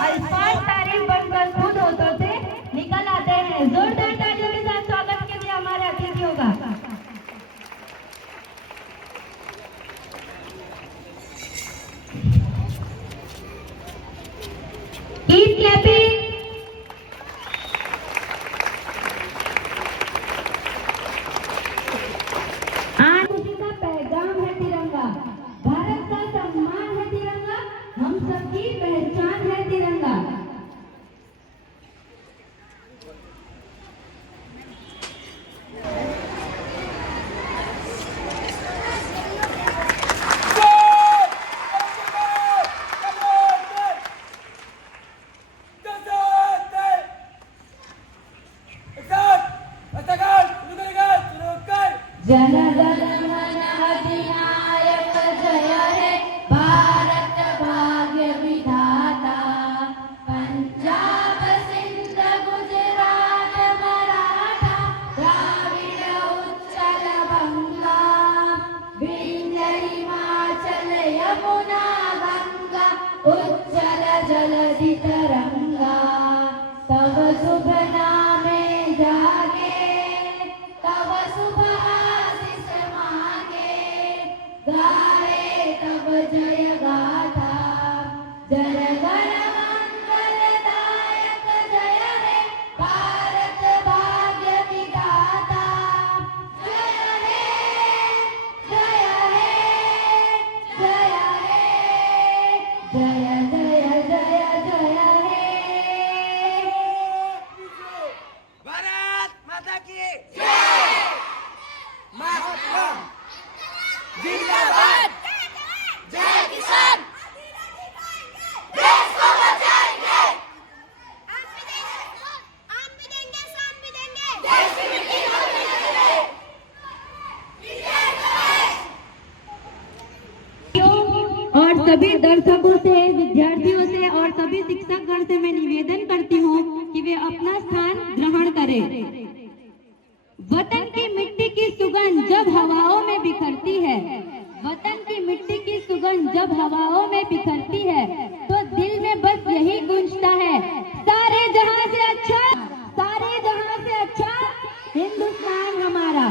अल्फाज तारीफ बनकर खुद होठों से निकल आते हैं। जोरदार तालियों के साथ स्वागत कीजिए हमारे अतिथियों का। Keep clapping. आज खुशी का पैगाम है तिरंगा, भारत का सम्मान है तिरंगा, हम सबकी पहचान है तिरंगा। जन गण मन अधिनायक जय हे भारत भाग्य विधाता, पंजाब सिंध गुजरात मराठा द्राविड़ उच्चल बंगा, विंध्य हिमाचल यमुना गंगा, उच्चल जलधि तरंगा। तब शुभ नामे जागे, तब शुभ गाए तब जय गाथा, जन गण मंगलदायक जय हे भारत भाग्य विधाता, जय हे जय हे जय हे जय जय जय जय हे। भारत माता की जय। महात्मा जिंदाबाद। जय किसान। देश को बचाएंगे। आम भी देंगे, शाम भी देंगे। देश की मिट्टी को भी देंगे। और सभी दर्शकों से, विद्यार्थियों से और सभी शिक्षकगण से मैं निवेदन करती हूँ कि वे अपना स्थान ग्रहण करें। वतन की मिट्टी की सुगंध जब हवाओं में बिखरती है, वतन की मिट्टी की सुगंध जब हवाओं में बिखरती है, तो दिल में बस यही गूंजता है, सारे जहां से अच्छा, सारे जहां से अच्छा हिंदुस्तान हमारा।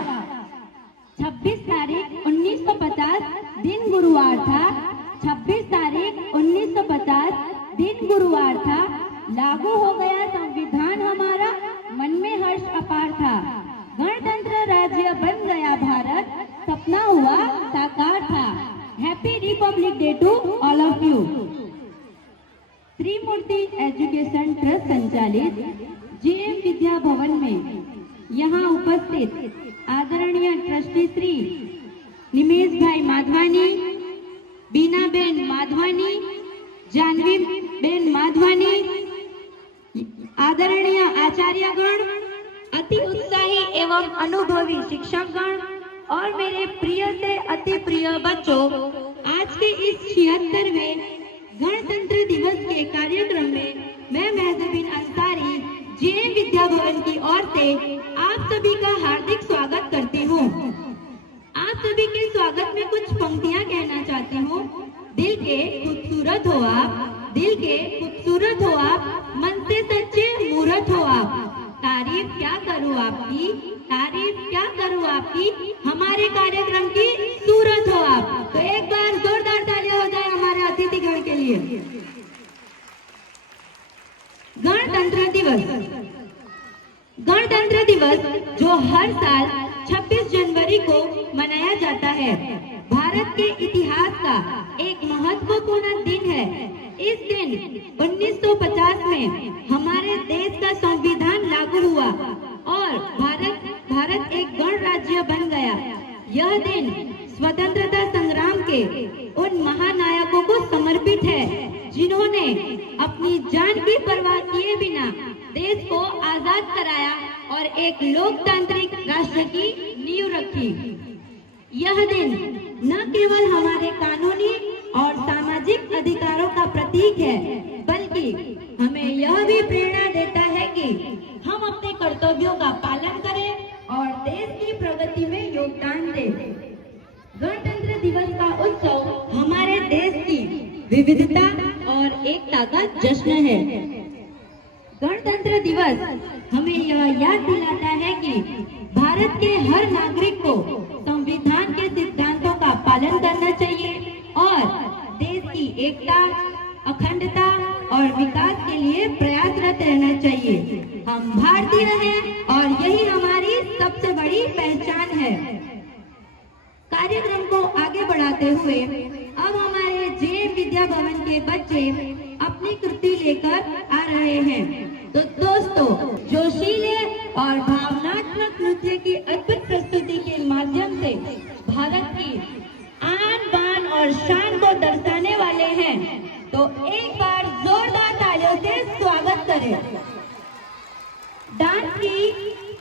26 तारीख 1950 दिन गुरुवार था। 26 तारीख 1950 दिन गुरुवार था। लागू हो गया संविधान हमारा, मन में हर्ष अपार था। गणतंत्र राज्य बन गया भारत, सपना हुआ साकार था। Happy republic day to all of you. Trimurti education trust संचालित जेएम विद्या भवन में यहाँ उपस्थित आदरणीय ट्रस्टी श्री निमेश भाई माधवानी, बीना बेन माधवानी, जानवी बेन माधवानी, आदरणीय आचार्यगण, अति उत्साही एवं अनुभवी शिक्षकगण और मेरे प्रिय से अति प्रिय बच्चों, आज के इस 76वें गणतंत्र दिवस के कार्यक्रम में मैं महजबीन अंसारी जेएम विद्या भवन की ओर से आप सभी का हार्दिक स्वागत करती हूँ। आप सभी के स्वागत में कुछ पंक्तियाँ कहना चाहती हूँ। दिल के खूबसूरत हो आप, दिल के खूबसूरत हो आप, मन से सच्चे मूरत हो आप। तारीफ क्या करूँ आपकी, तारीफ क्या करूँ आपकी, हमारे कार्यक्रम की सूरत हो आप। तो एक बार जोरदार तालियां हो जाए हमारे अतिथिगण के लिए। गणतंत्र दिवस, गणतंत्र दिवस जो हर साल 26 जनवरी को मनाया जाता है, भारत के इतिहास का एक महत्वपूर्ण दिन है। इस दिन 1950 में हमारे देश का संविधान लागू हुआ और भारत एक गणराज्य बन गया। यह दिन स्वतंत्रता संग्राम के उन महानायकों को समर्पित है जिन्होंने अपनी जान की परवाह किए बिना देश को आजाद कराया और एक लोकतांत्रिक राष्ट्र की नींव रखी। यह दिन न केवल हमारे कानूनी और सामाजिक अधिकारों का प्रतीक है, बल्कि हमें यह भी प्रेरणा देता है कि हम अपने कर्तव्यों का पालन करें और देश की प्रगति में योगदान दें। गणतंत्र दिवस का उत्सव हमारे देश की विविधता और एकता का जश्न है। गणतंत्र दिवस हमें यह याद दिलाता है कि भारत के हर नागरिक को संविधान के सिद्धांतों का पालन करना चाहिए और देश की एकता, अखंडता और विकास के लिए प्रयासरत रहना चाहिए। हम भारतीय हैं और यही हमारी सबसे बड़ी पहचान है। कार्यक्रम को आगे बढ़ाते हुए अब हमारे जेएम विद्या भवन के बच्चे अपनी कृति लेकर आ रहे हैं। तो दोस्तों, जोशीले और भावनात्मक नृत्य की अद्भुत प्रस्तुति के माध्यम से भारत की आन बान और शान को दर्शाने वाले हैं। तो एक बार जोरदार तालियों से स्वागत करें। डांस की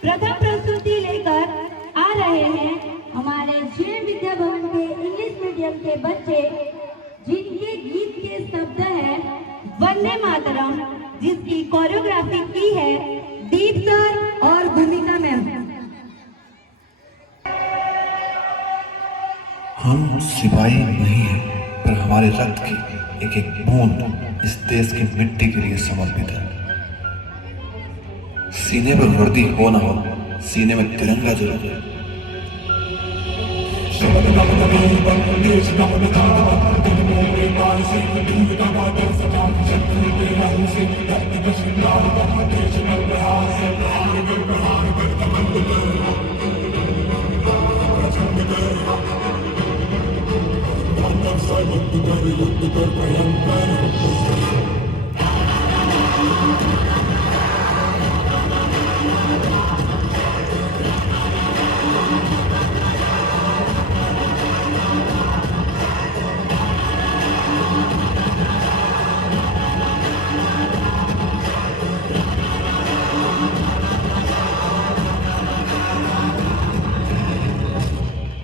प्रथम प्रस्तुति लेकर आ रहे हैं हमारे जेएम विद्या भवन के इंग्लिश मीडियम के बच्चे, जिनके गीत के शब्द है वंदे मातरम, जिसकी कोरियोग्राफी की है दीप सर और भूमिका मैम। हम सिपाही नहीं हैं, पर हमारे रक्त की एक एक बूंद इस देश की मिट्टी के लिए समर्पित है। सीने पर वर्दी हो ना हो, सीने में तिरंगा जरूर है।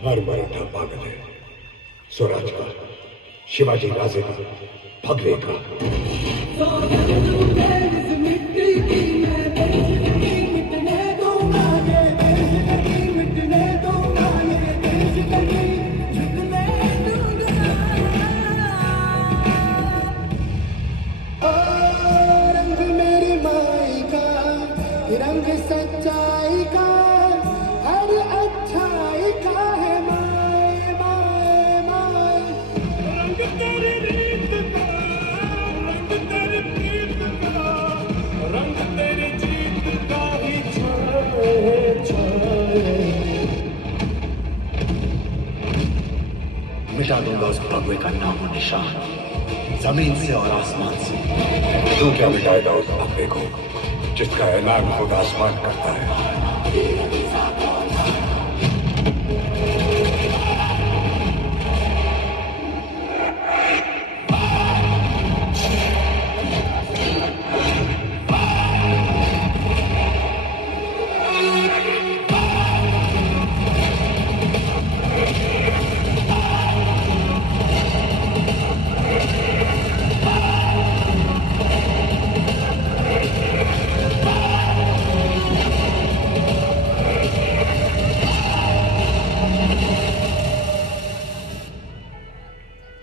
हर मराठा पागल है, स्वराज का, शिवाजी राजे का, भगवे का। रंग मेरी माई का, रंग सच्चाई का, हर अच्छाई का है माए माए माए। रंग तेरी रीत का, रंग तेरी प्रीत का, रंग तेरी जीत का ही छाए छाए। मिटा दूंगा उस भगवे का नाम और निशान, जमीन से और आसमान से। तू क्या मिटाएगा उस भगवे को जिसका ऐलान खुद आसमान करता है।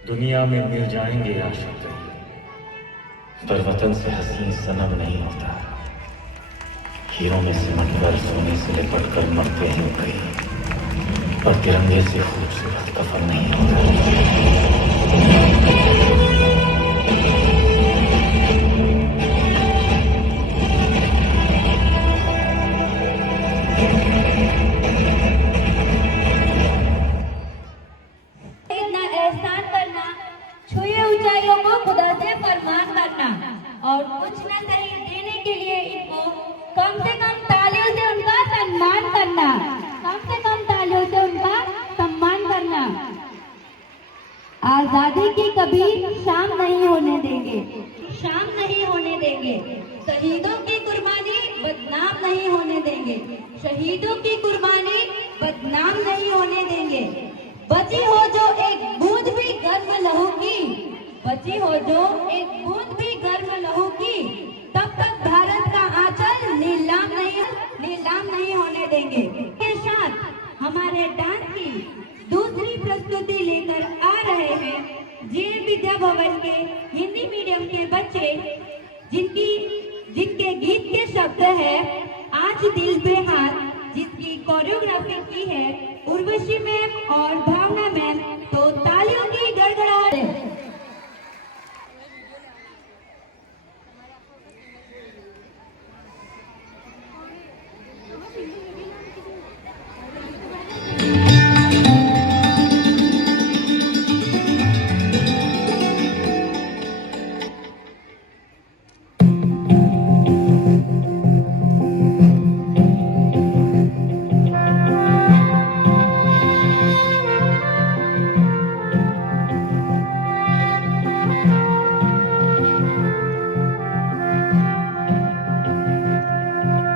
दुनिया में मिल जाएंगे आशिक, पर वतन से हसीन सनम नहीं होता। हीरों में सिमट कर, सोने से लिपट कर मरते हैं कई, पर तिरंगे से खूबसूरत कफन नहीं होता। छुए ऊंचाइयों को खुदा से फरमान करना और कुछ न सही देने के लिए इनको कम से कम तालियों से उनका सम्मान करना, कम से कम तालियों से उनका सम्मान करना। आजादी की कभी शाम नहीं होने देंगे, शाम नहीं होने देंगे। शहीदों की कुर्बानी बदनाम नहीं होने देंगे, शहीदों की कुर्बानी बदनाम नहीं होने देंगे। बची हो जो एक बूंद भी गर्म लहू की, बची हो जो एक बूंद भी गर्म लहू की, तब तक भारत का आंचल नीलाम नहीं होने देंगे। के साथ हमारे डांस की दूसरी प्रस्तुति लेकर आ रहे हैं जेएम विद्या भवन के हिंदी मीडियम के जिनके गीत के शब्द है आज दिल पे हाथ, जिसकी कोरियोग्राफी की है उर्वशी मैम और भावना मैम, तो तालियों की गड़गड़ाहट है।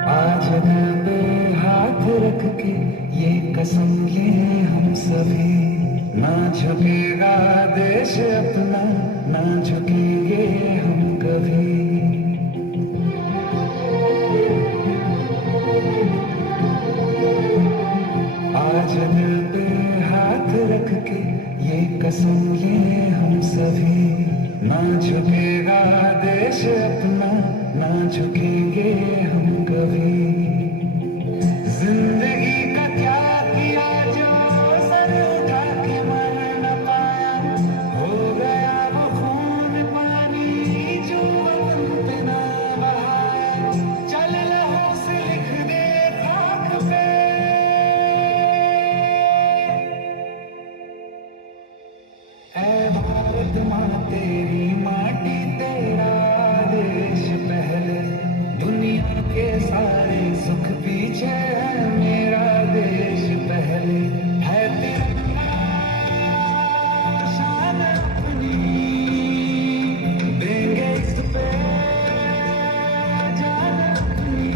आज दिल पे हाथ रख के ये कसम ये हम सभी, ना झुकेगा देश अपना, ना झुकेंगे हम कभी। आज दिल पे हाथ रख के ये कसम ये हम सभी, ना झुकेगा देश अपना, ना झुकेंगे हम कभी। जिंदगी का क्या किया जो सर उठा के मर न पाया, हो गया वो खून पानी जो वतन पे न बहाया। चल लहू से लिख दे खाक पे, ऐ भारत माँ तेरी माटी तेरा देश पहले, दुनिया के सारे सुख पीछे है मेरा देश पहले। है तिरंगा शान अपनी, देंगे इस पे जान अपनी।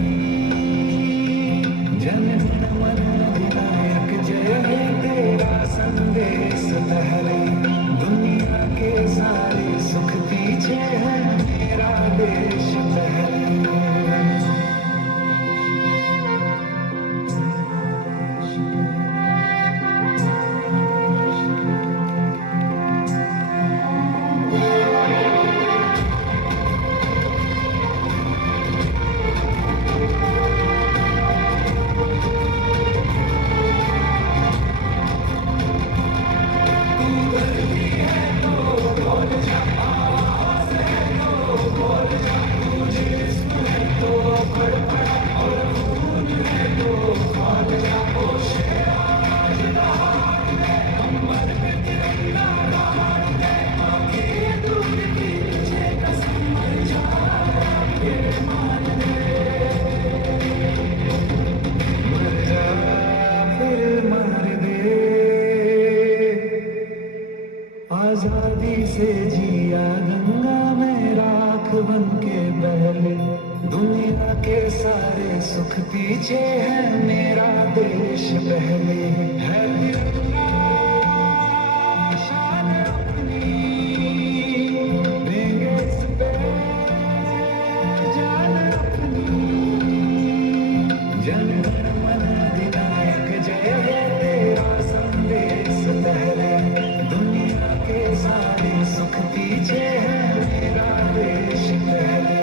जन गण मन अधिनायक जय हे तेरा संदेश पहले, दुनिया के सारे सुख पीछे है मेरा देश पहले। आजादी से जिया गंगा में राख बन के बहले, दुनिया के सारे सुख पीछे है मेरा देश पहले। है तिरंगा शान अपनी, देंगे इस पे जान अपनी। जन गण मन अधिनायक जय हे तेरा संदेश पहले, दुनिया के सारे सुख पीछे है मेरा देश पहले।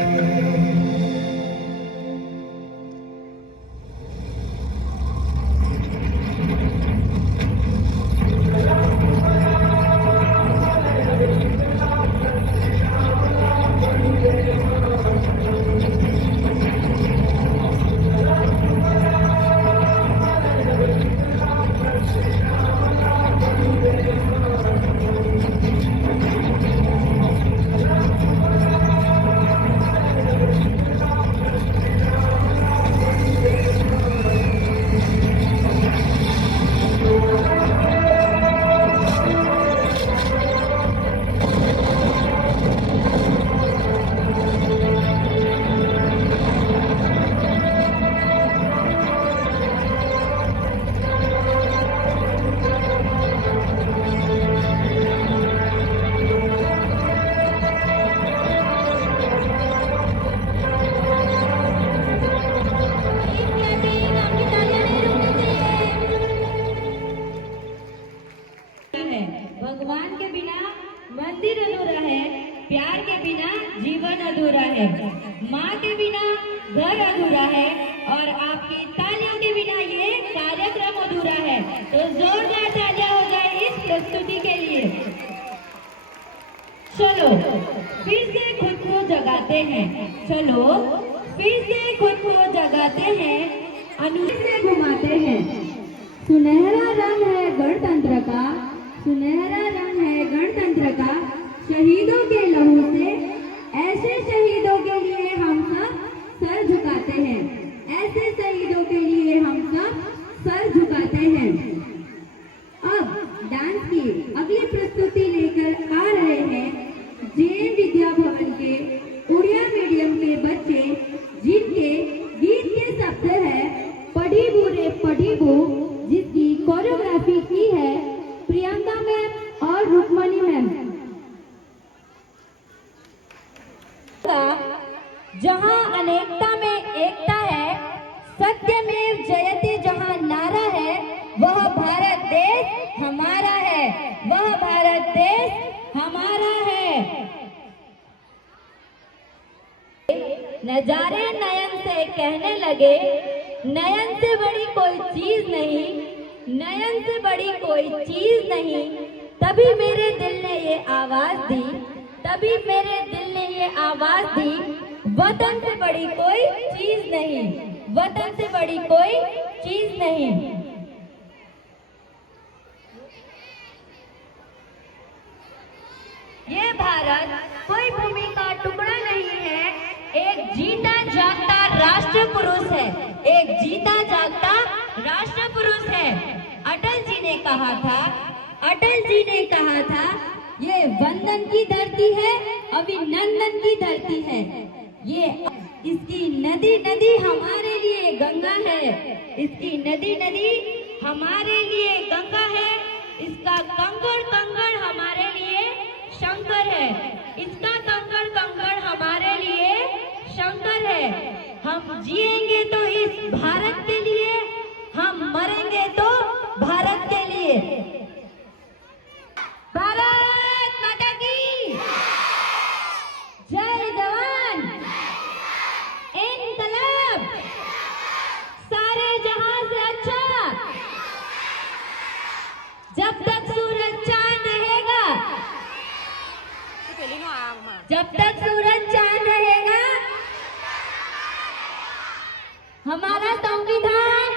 माँ के बिना घर अधूरा है और आपकी तालियों के बिना ये कार्यक्रम अधूरा है। तो जोरदार तालियां हो जाए इस प्रस्तुति के लिए। चलो फिर से खुद को जगाते हैं, चलो फिर से खुद को जगाते हैं, अनुर से घुमाते हैं। सुनहरा रंग है गणतंत्र का, सुनहरा रंग है गणतंत्र का, शहीदों के लहू से, ऐसे शहीदों के लिए हम सब सर झुकाते हैं, ऐसे शहीदों के लिए हम सब सर झुकाते हैं। अब डांस की अगली प्रस्तुति लेकर आ रहे हैं जैन विद्या भवन के उड़िया मीडियम के बच्चे, जिनके गीत के शब्द है पढ़ी बूरे पढ़ी बू, जिसकी कोरियोग्राफी की है प्रियंका मैम और रुक्मणी मैम। जहां अनेकता में एकता है, सत्यमेव जयते जहां नारा है, वह भारत देश हमारा है, वह भारत देश हमारा है। नजारे नयन से कहने लगे, नयन से बड़ी कोई चीज नहीं, नयन से बड़ी कोई चीज नहीं। तभी मेरे दिल ने ये आवाज दी, तभी मेरे दिल ने ये आवाज दी, वतन से बड़ी कोई चीज नहीं, वतन से बड़ी कोई चीज नहीं। ये भारत कोई भूमि का टुकड़ा नहीं है, एक जीता जागता राष्ट्र पुरुष है, एक जीता जागता राष्ट्र पुरुष है। अटल जी ने कहा था, अटल जी ने कहा था, ये वंदन की धरती है, अभिनंदन की धरती है। ये इसकी नदी नदी हमारे लिए गंगा है, इसकी नदी नदी हमारे लिए गंगा है, इसका कंगड़ कंगड़ हमारे लिए शंकर है, इसका कंगड़ कंगड़ हमारे लिए शंकर है। हम जिएंगे तो इस भारत के लिए, हम मरेंगे तो भारत के लिए। भारत माता की जय जवान, इनकलाब, सारे जहां से अच्छा, जब तक सूरज चांद रहेगा, जब तक सूरज चांद रहेगा, हमारा संविधान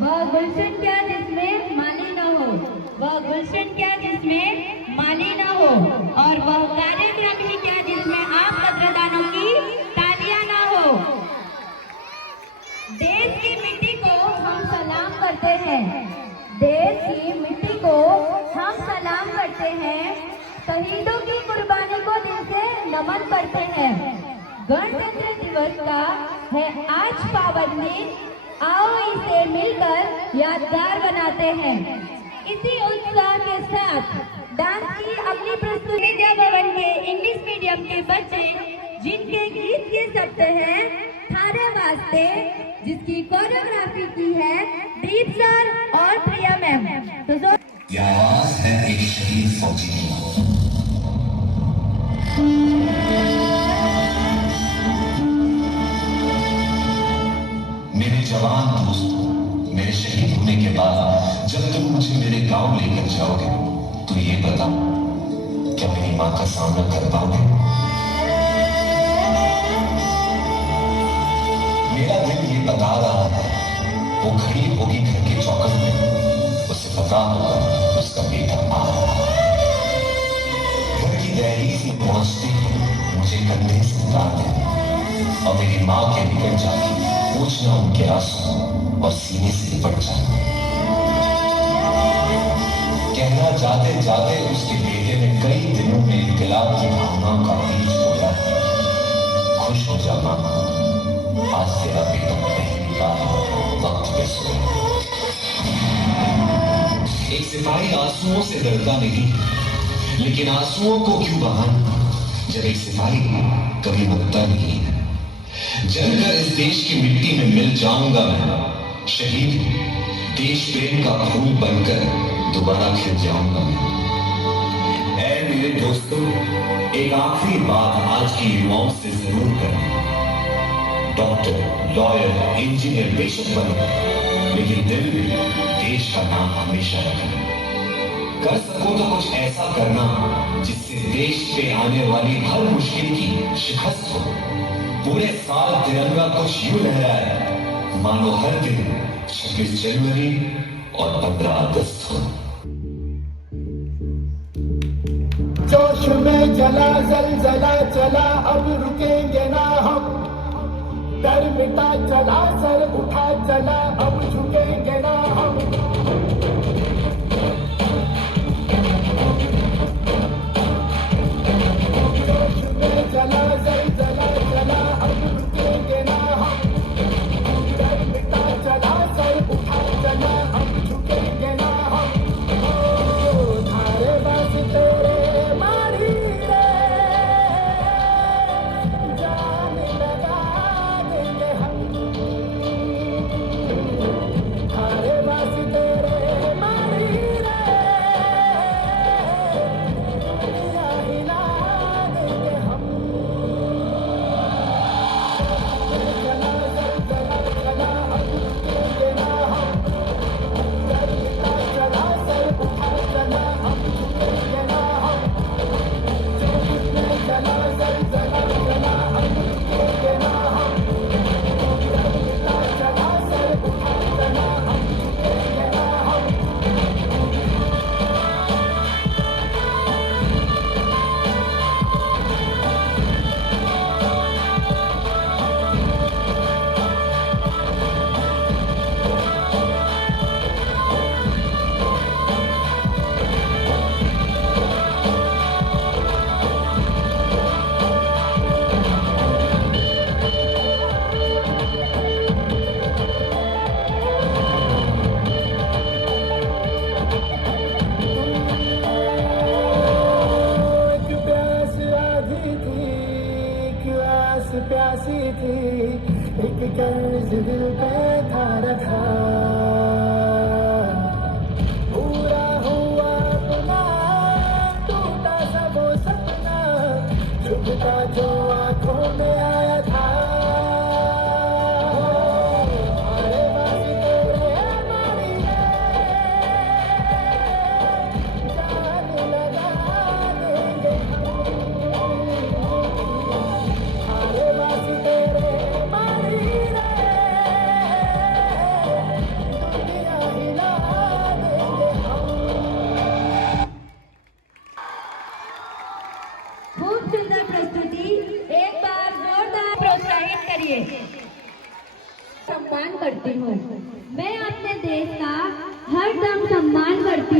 वह गुलशन क्या जिसमें माली न हो, वह गुलशन क्या जिसमें माली न हो, और वह कार्यक्रम ही क्या जिसमें आप कद्रदानों की तालियां न हो। देश की मिट्टी को हम सलाम करते हैं, देश की मिट्टी को हम सलाम करते हैं, शहीदों की कुर्बानी को दिल से नमन करते हैं। गणतंत्र दिवस का है आज पावन दिन, आओ इसे मिलकर यादगार बनाते हैं। इसी उत्साह के साथ डांस की अगली प्रस्तुति विद्या भवन के इंग्लिश मीडियम के बच्चे जिनके गीत के शब्द हैं थारे वास्ते, जिसकी कोरियोग्राफी की है दीप सर और प्रिया मैम। तो ये आवाज है एक शहीद फौजी की। मेरे जवान दोस्तों, मेरे शहीद होने के बाद जब तुम मुझे मेरे गांव लेकर जाओगे तो ये बताओ, क्या मेरी मां का सामना कर पाओगे? मेरा दिल ये बता रहा है, वो खड़ी होगी घर के चौखट में, उसे पता होगा उसका बेटा आ रहा है। घर की दहलीज में पहुंचते ही मुझे कंधे से उतार देना और मेरी माँ के निकट जाके पूछना उनके आंसू और सीने से लिपट जाना, कहना जाते जाते उसके बेटे ने कई दिनों में इनकलाब की भावनाओं का बीज बोया है। खुश हो जा मां, आज तेरा बेटा पहली बार वक्त पे सोया। एक सिपाही आंसुओं से डरता नहीं, लेकिन आंसुओं को क्यों बहाना जब एक सिपाही कभी मुकता नहीं है। जलकर इस देश की मिट्टी में मिल जाऊंगा मैं, शहीद देश प्रेम का फूल बनकर दोबारा खिल जाऊंगा मैं। ऐ मेरे दोस्तों, एक आखिरी बात आज की युवाओं से जरूर करें। डॉक्टर, लॉयर, इंजीनियर बेशक बने, लेकिन दिल में देश का नाम हमेशा रखें। कर सको तो कुछ ऐसा करना जिससे देश पे आने वाली हर मुश्किल की शिकस्त हो। पूरे साल तिरंगा कुछ यूं लहराए मानो हर दिन 26 जनवरी और 15 अगस्त हो। जोश में जला जलजला चला, अब रुकेंगे ना हम, डर मिटा चला सर उठा चला, अब झुकेंगे ना हम। जोश में जला जलजला चला, अब रुकेंगे ना हम, डर मिटा चला सर उठा चला, अब झुकेंगे ना हम। ओ धारे बस तेरे मारी रे, जान लगा देंगे हम।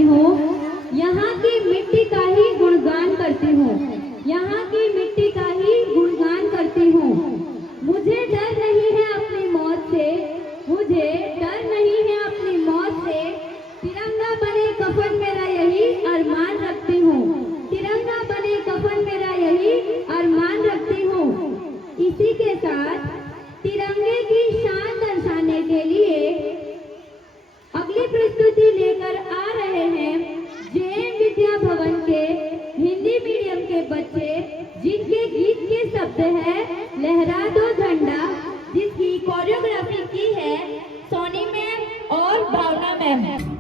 हूँ, यहाँ की मिट्टी का ही गुणगान करती हूँ, यहाँ की मिट्टी का ही गुणगान करती हूँ। मुझे डर नहीं है अपनी मौत से, मुझे डर नहीं है अपनी मौत से। तिरंगा बने कफन मेरा यही अरमान रखती हूँ, तिरंगा बने कफन मेरा यही अरमान रखती हूँ। इसी के साथ तिरंगे की शान दर्शाने के लिए अगली प्रस्तुति लेकर आ रहे हैं जैन विद्या भवन के हिंदी मीडियम के बच्चे, जिनके गीत के शब्द है लहरा दो झंडा, जिसकी कोरियोग्राफी की है सोनी मैम और भावना मैम।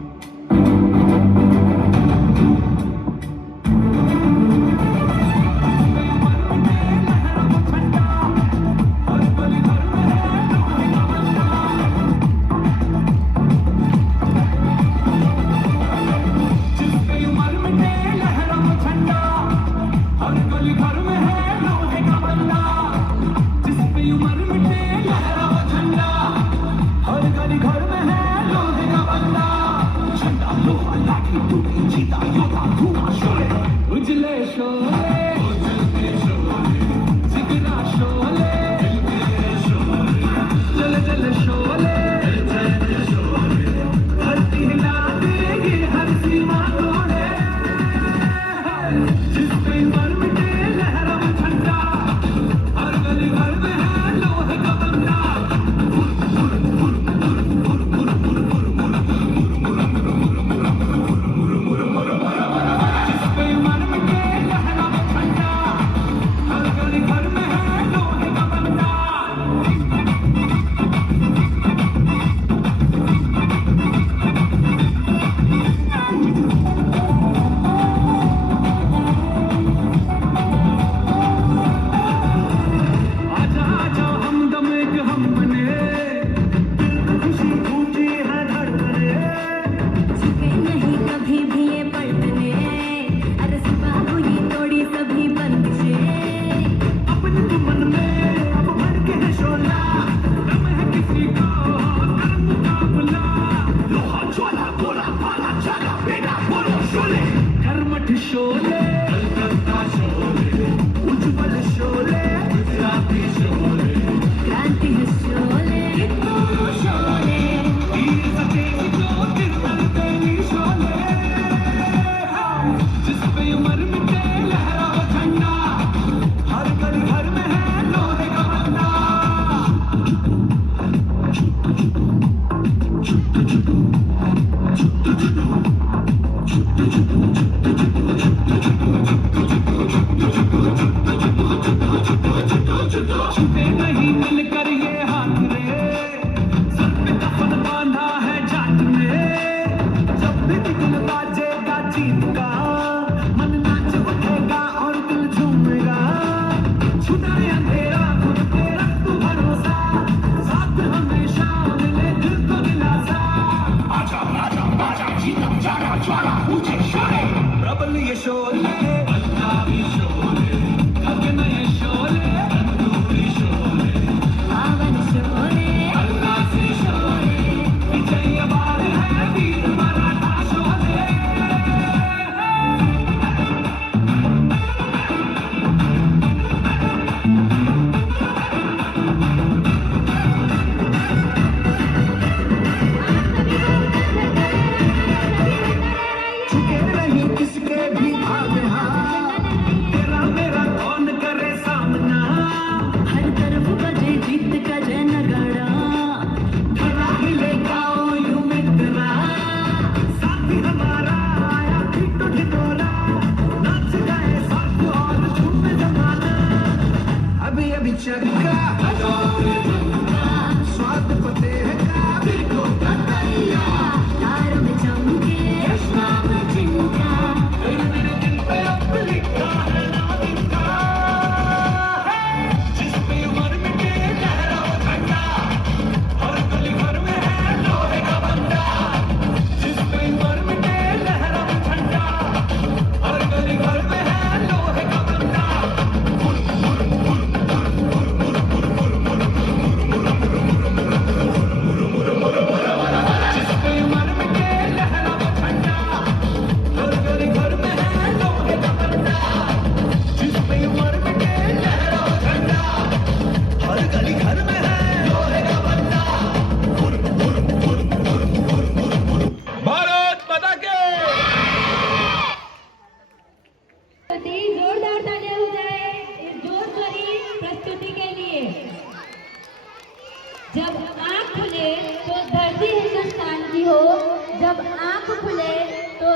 किसके भी भाग हाथ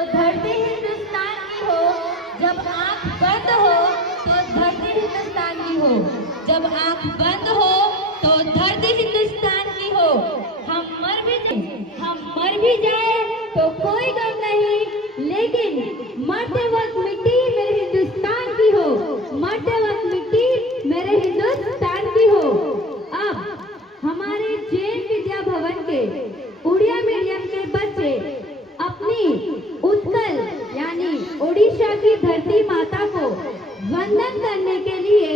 धरती हिंदुस्तान की हो, जब आंख बंद हो तो धरती हिंदुस्तान की हो, जब आंख बंद हो तो धरती हिंदुस्तान की हो। हम मर भी जाए तो कोई गम नहीं, लेकिन मरते वक्त मिट्टी मेरे हिंदुस्तान की हो, मरते वक्त मिट्टी मेरे हिंदुस्तान की हो। अब हमारे जैन विद्या भवन के उड़िया मीडियम के बच्चे अपनी उत्कल यानी ओडिशा की धरती माता को वंदन करने के लिए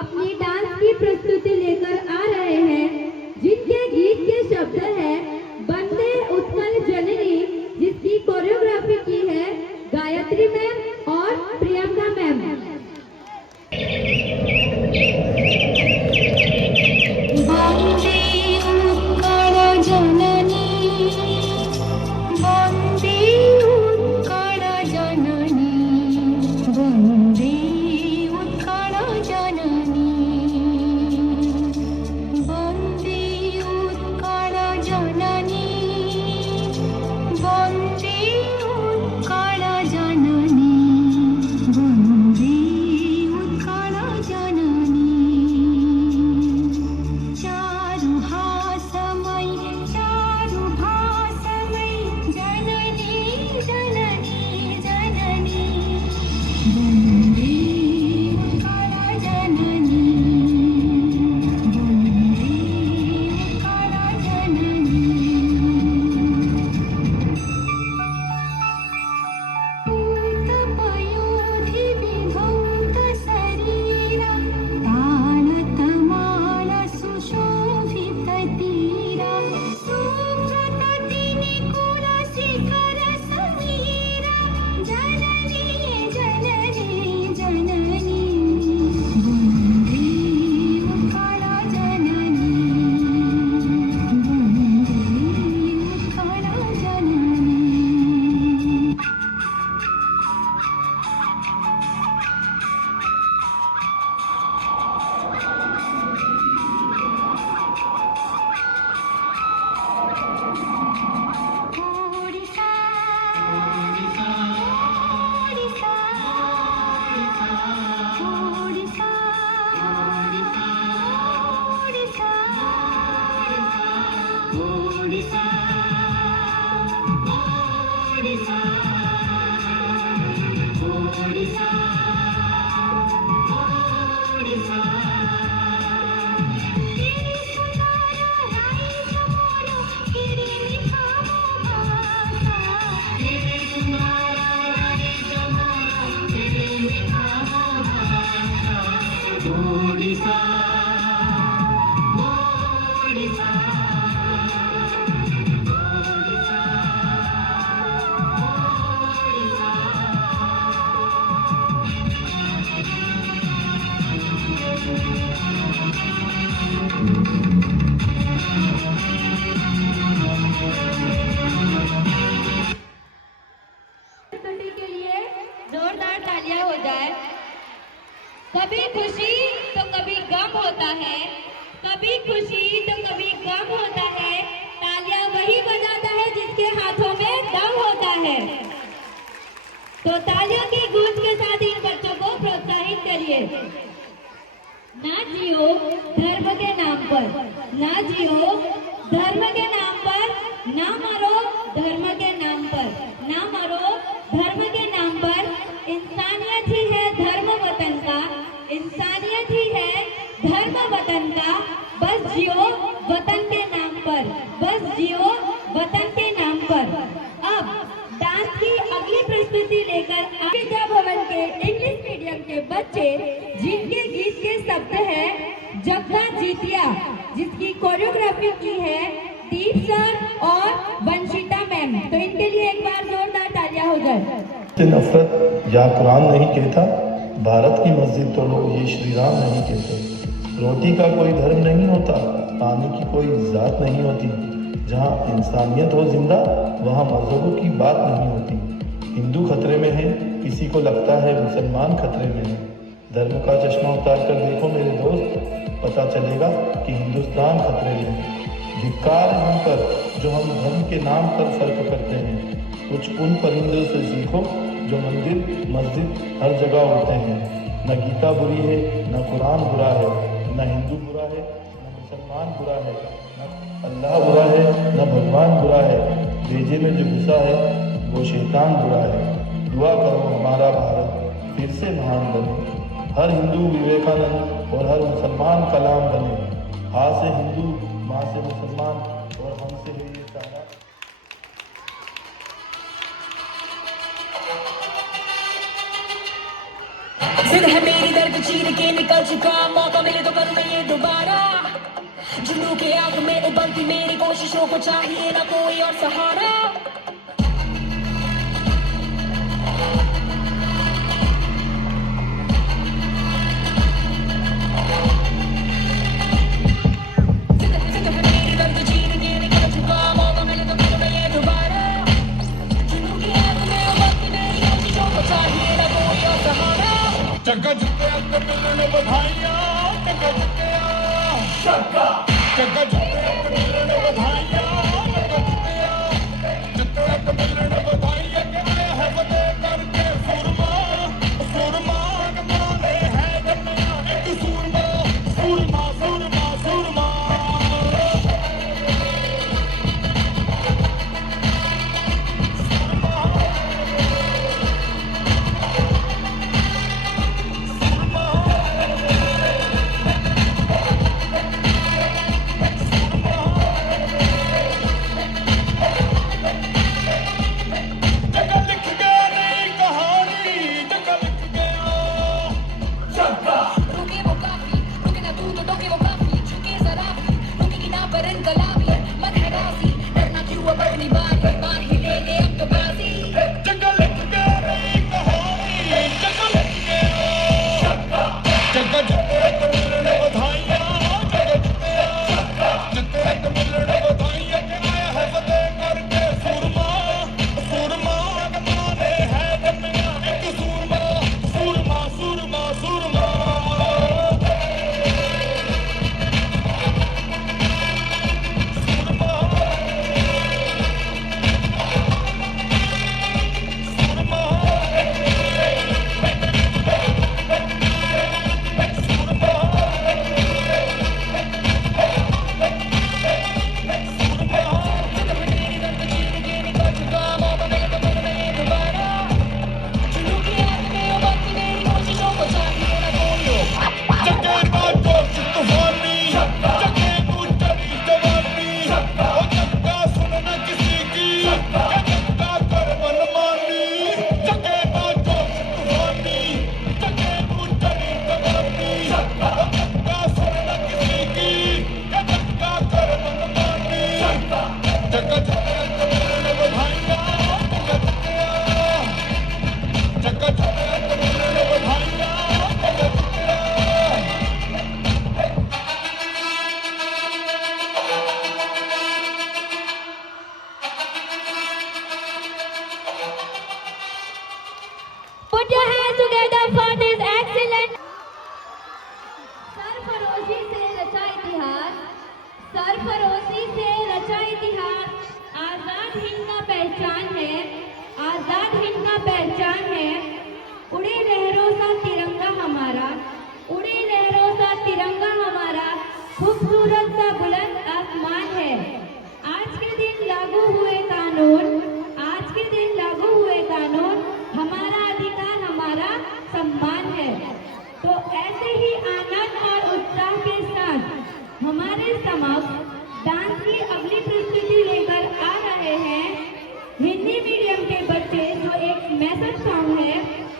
अपनी डांस की प्रस्तुति लेकर आ रहे हैं, जिनके गीत के शब्द है वंदे उत्कल जननी, जिसकी कोरियोग्राफी की है गायत्री मैम और प्रियंका मैम। वंदे उत्कल जननी, वंदे उत्कल जननी, वंदे उत्कल जननी, वंदे उत्कल जननी, वंदे उत्कल जननी, वंदे उत्कल जननी। चारु भाषमयी जननी जननी जननी, वंदे उत्कल जननी, वंदे उत्कल जननी। पूतपयोधि विधौत शरीरा, तालतमाल सुशोभित तीरा, सुव्रतति निकुल शिखर समीरा, जननी जननी जननी, वंदे उत्कल जननी, वंदे उत्कल जननी। ओडिशा ओडिशा ओडिशा ओडिशा ओडिशा ओडिशा ओडिशा ओडिशा। तेरी सुनारा राई जमानो, तेरी मिठामो भाषा, तेरी सुनारा राई जमानो, तेरी मिठामो भाषा। ओडिशा ओडिशा ओडिशा ओडिशा। प्रस्तुति के लिए जोरदार तालियां हो जाए। कभी खुशी तो कभी गम होता है, कभी खुशी तो कभी गम होता है, तालियां वही बजाता है जिसके हाथों में दम होता है। तो तालियों की गूंज के साथ इन बच्चों को प्रोत्साहित करिए। ना जियो धर्म के नाम पर, ना जियो धर्म के नाम पर, ना मरो धर्म के नाम पर, ना मरो धर्म के नाम पर। इंसानियत ही है धर्म वतन का, इंसानियत ही है धर्म वतन का। बस जियो वतन के नाम पर, बस जियो वतन के नाम पर। अब डांस की अगली प्रस्तुति लेकर विद्या भवन के इंग्लिश मीडियम के बच्चे, जिनके गीत के शब्द है जग्गा जीतिया, जिसकी कोरियोग्राफी की है दीप सर और वंशिता मैम। तो इनके लिए एक बार जोरदार तालियां हो जाए। नफरत या कुरान नहीं कहता, भारत की मस्जिद तोड़ो ये श्री राम नहीं कहते। रोटी का कोई धर्म नहीं होता, पानी की कोई जात नहीं होती। जहाँ इंसानियत हो जिंदा, वहाँ मजहबों की बात नहीं होती। हिंदू खतरे में है, किसी को लगता है मुसलमान खतरे में है। धर्म का चश्मा उतार कर देखो मेरे दोस्त, पता चलेगा कि हिंदुस्तान खतरे में है। धिक्कार हम पर जो हम धर्म के नाम पर फर्क करते हैं। कुछ उन परिंदों से सीखो जो मंदिर मस्जिद हर जगह होते हैं। न गीता बुरी है, न कुरान बुरा है, न हिंदू बुरा है, न मुसलमान बुरा है, न अल्लाह बुरा है, न भगवान बुरा है। भेजे में जो घुसा है वो शैतान बुरा है। दुआ करो हमारा भारत फिर से महान बने, हर हिंदू विवेकानंद और हर मुसलमान कलाम बने। हाँ से हिंदू, माँ से मुसलमान और हमसे है ये सारा। जिद है मेरी दर्द चीर के निकल चुका, मौका मिले तो करूं मैं ये दोबारा। जुनून के आग में उबलती मेरी कोशिशों को चाहिए ना कोई और सहारा। जिद है मेरी दर्द चीर के निकल चुका, मौका मिले तो करूं मैं ये दोबारा। जुनून के आग में उबलती मेरी कोशिशों को चाहिए ना कोई और सहारा। जगह जिते अंत मिलने बधाइयाँ, जगह जिते जगह जिते अंत मिलने बधाइयाँ, जिते अंत मिलने बधाइयाँ। के आया है फतेह करके सूरमा, सूरमा कमाने है दुनिया एक सूरमा, सूरमा सूरमा सूरमा। जगह लिख गया नई कहानी, जगह लिख गया। रुके वो काफी, रुके ना तू तो टोके वो काफी, झुके जरा भी, रुकेगी ना पर इनकलाबी। मन है गाजी, डरना क्यों अब अपनी बारी, मार ही लेंगे अब तो बाजी। जगह लिख गया नई कहानी, जगह लिख गया। जगह जिते अंत मिलने बधाइयाँ, जगह जिते अंत मिलने बधाइयाँ। के आया है फतेह करके सूरमा, सूरमा कमाने है दुनिया एक सूरमा, सूरमा सूरमा सूरमा। Put your hands together for this excellent सरफरोशी से रचा इतिहास, सरफरोशी से रचा इतिहास। आजाद हिंद का पहचान है, आजाद हिंद का पहचान है। उड़े लहरों सा तिरंगा हमारा, उड़े लहरों सा तिरंगा हमारा, खूबसूरत सा बुलंद आसमान है। आज के दिन लागू हुए कानून, आज के दिन लागू हुए कानून हमारा अधिकार, हमारा सम्मान है। तो ऐसे ही आनंद और उत्साह के साथ हमारे समक्ष डांस की अगली प्रस्तुति लेकर आ रहे हैं हिंदी मीडियम के बच्चे, जो एक मैसेज सॉन्ग है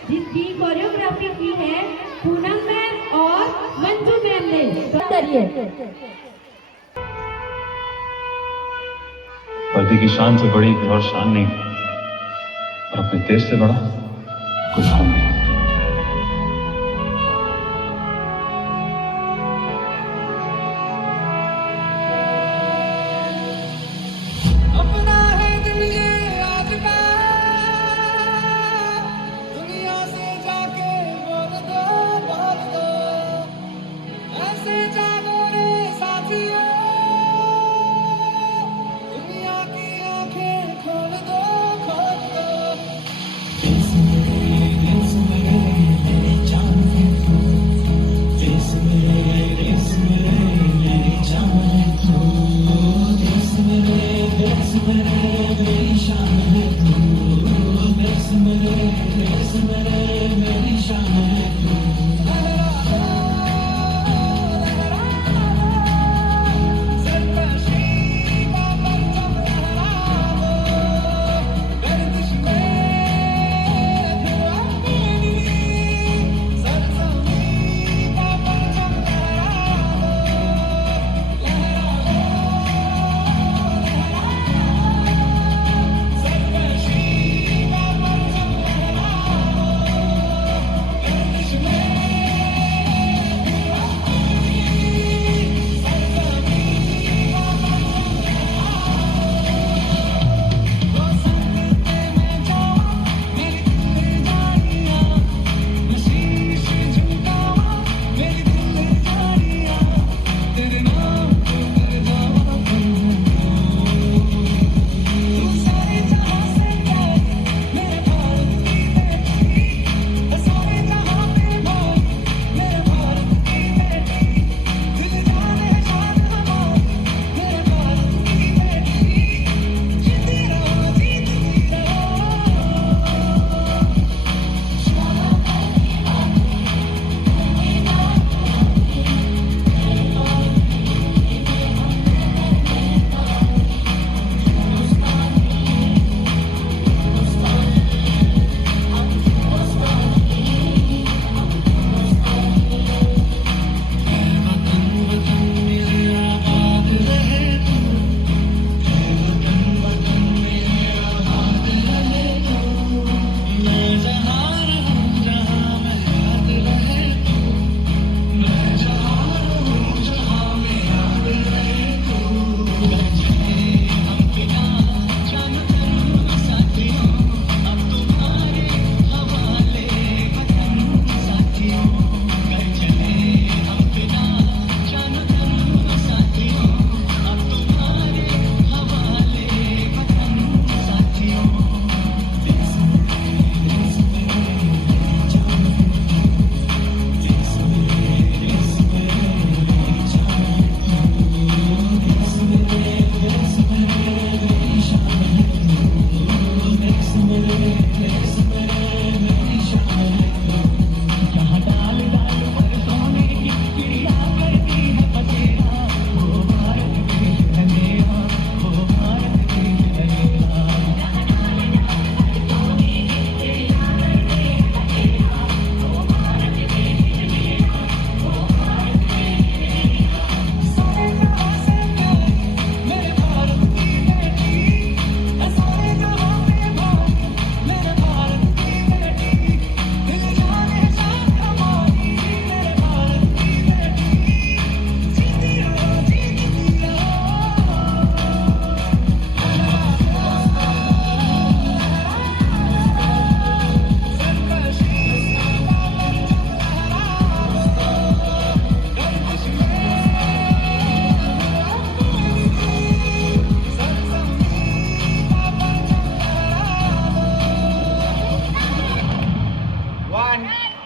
जिसकी कोरियोग्राफी की है पूनम मैम और मंजू मैम ने। तो करिए। वर्दी की शान से बड़ी कोई और शान नहीं, और अपने देश से बड़ा कोई धर्म नहीं। अपना है दिल ये आज का, दुनिया से जाके बोल दो, ऐसे जागो रे साथियों, दुनिया की आंखें खोल दो, खोल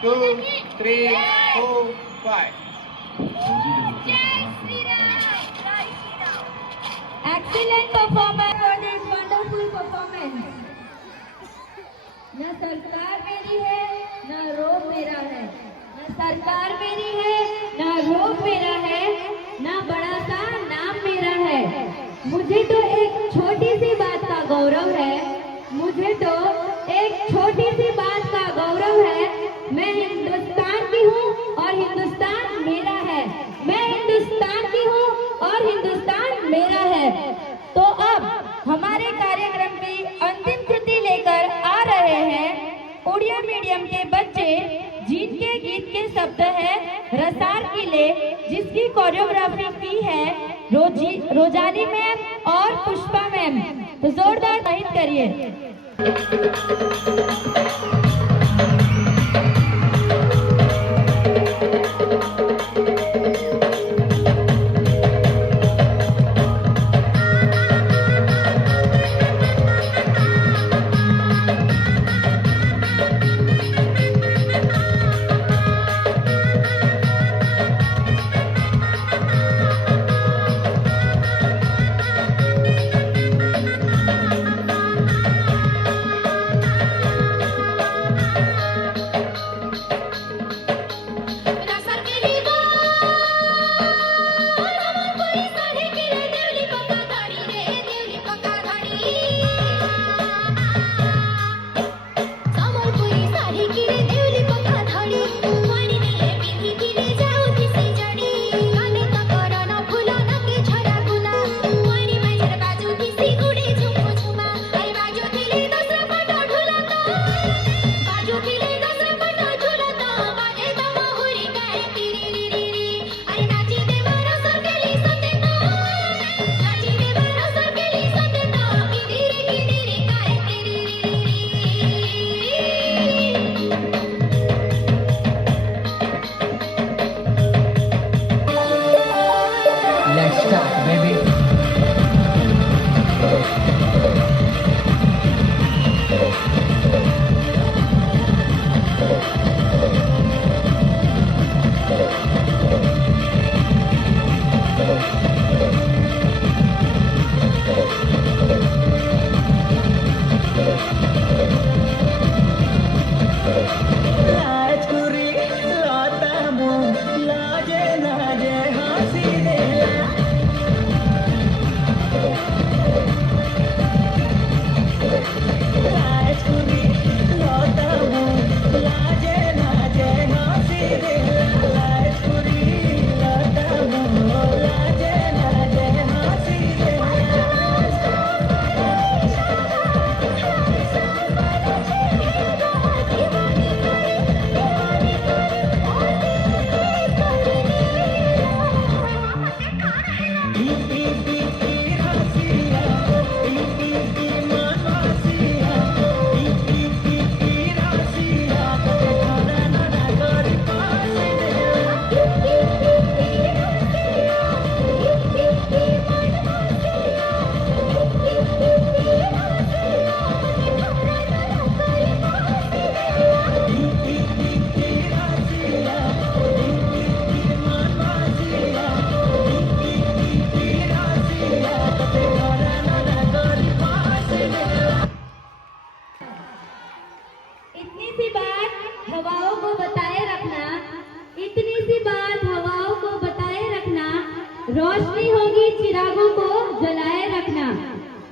2, 3, 4, 5. Excellent performance for this wonderful performance. न सरकार मेरी है न रोब मेरा है, न सरकार मेरी है न रोब मेरा है, न बड़ा सा नाम मेरा है। मुझे तो एक छोटी सी बात का गौरव है, मुझे तो एक छोटी सी बात का गौरव है। मैं हिंदुस्तान की हूँ और हिंदुस्तान मेरा है, मैं हिंदुस्तान की हूँ और हिंदुस्तान मेरा है। तो अब हमारे कार्यक्रम की अंतिम कृति लेकर आ रहे हैं उड़िया मीडियम के बच्चे, जिनके गीत के शब्द है रसार किले, जिसकी कोरियोग्राफी की है रोजानी मैम और पुष्पा मैम। तो जोरदार तारीफ करिए।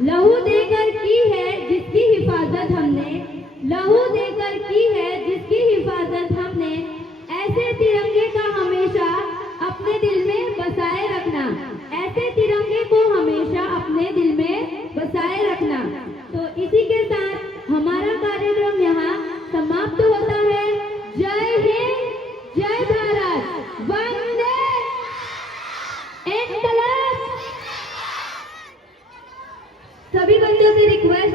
लहू दे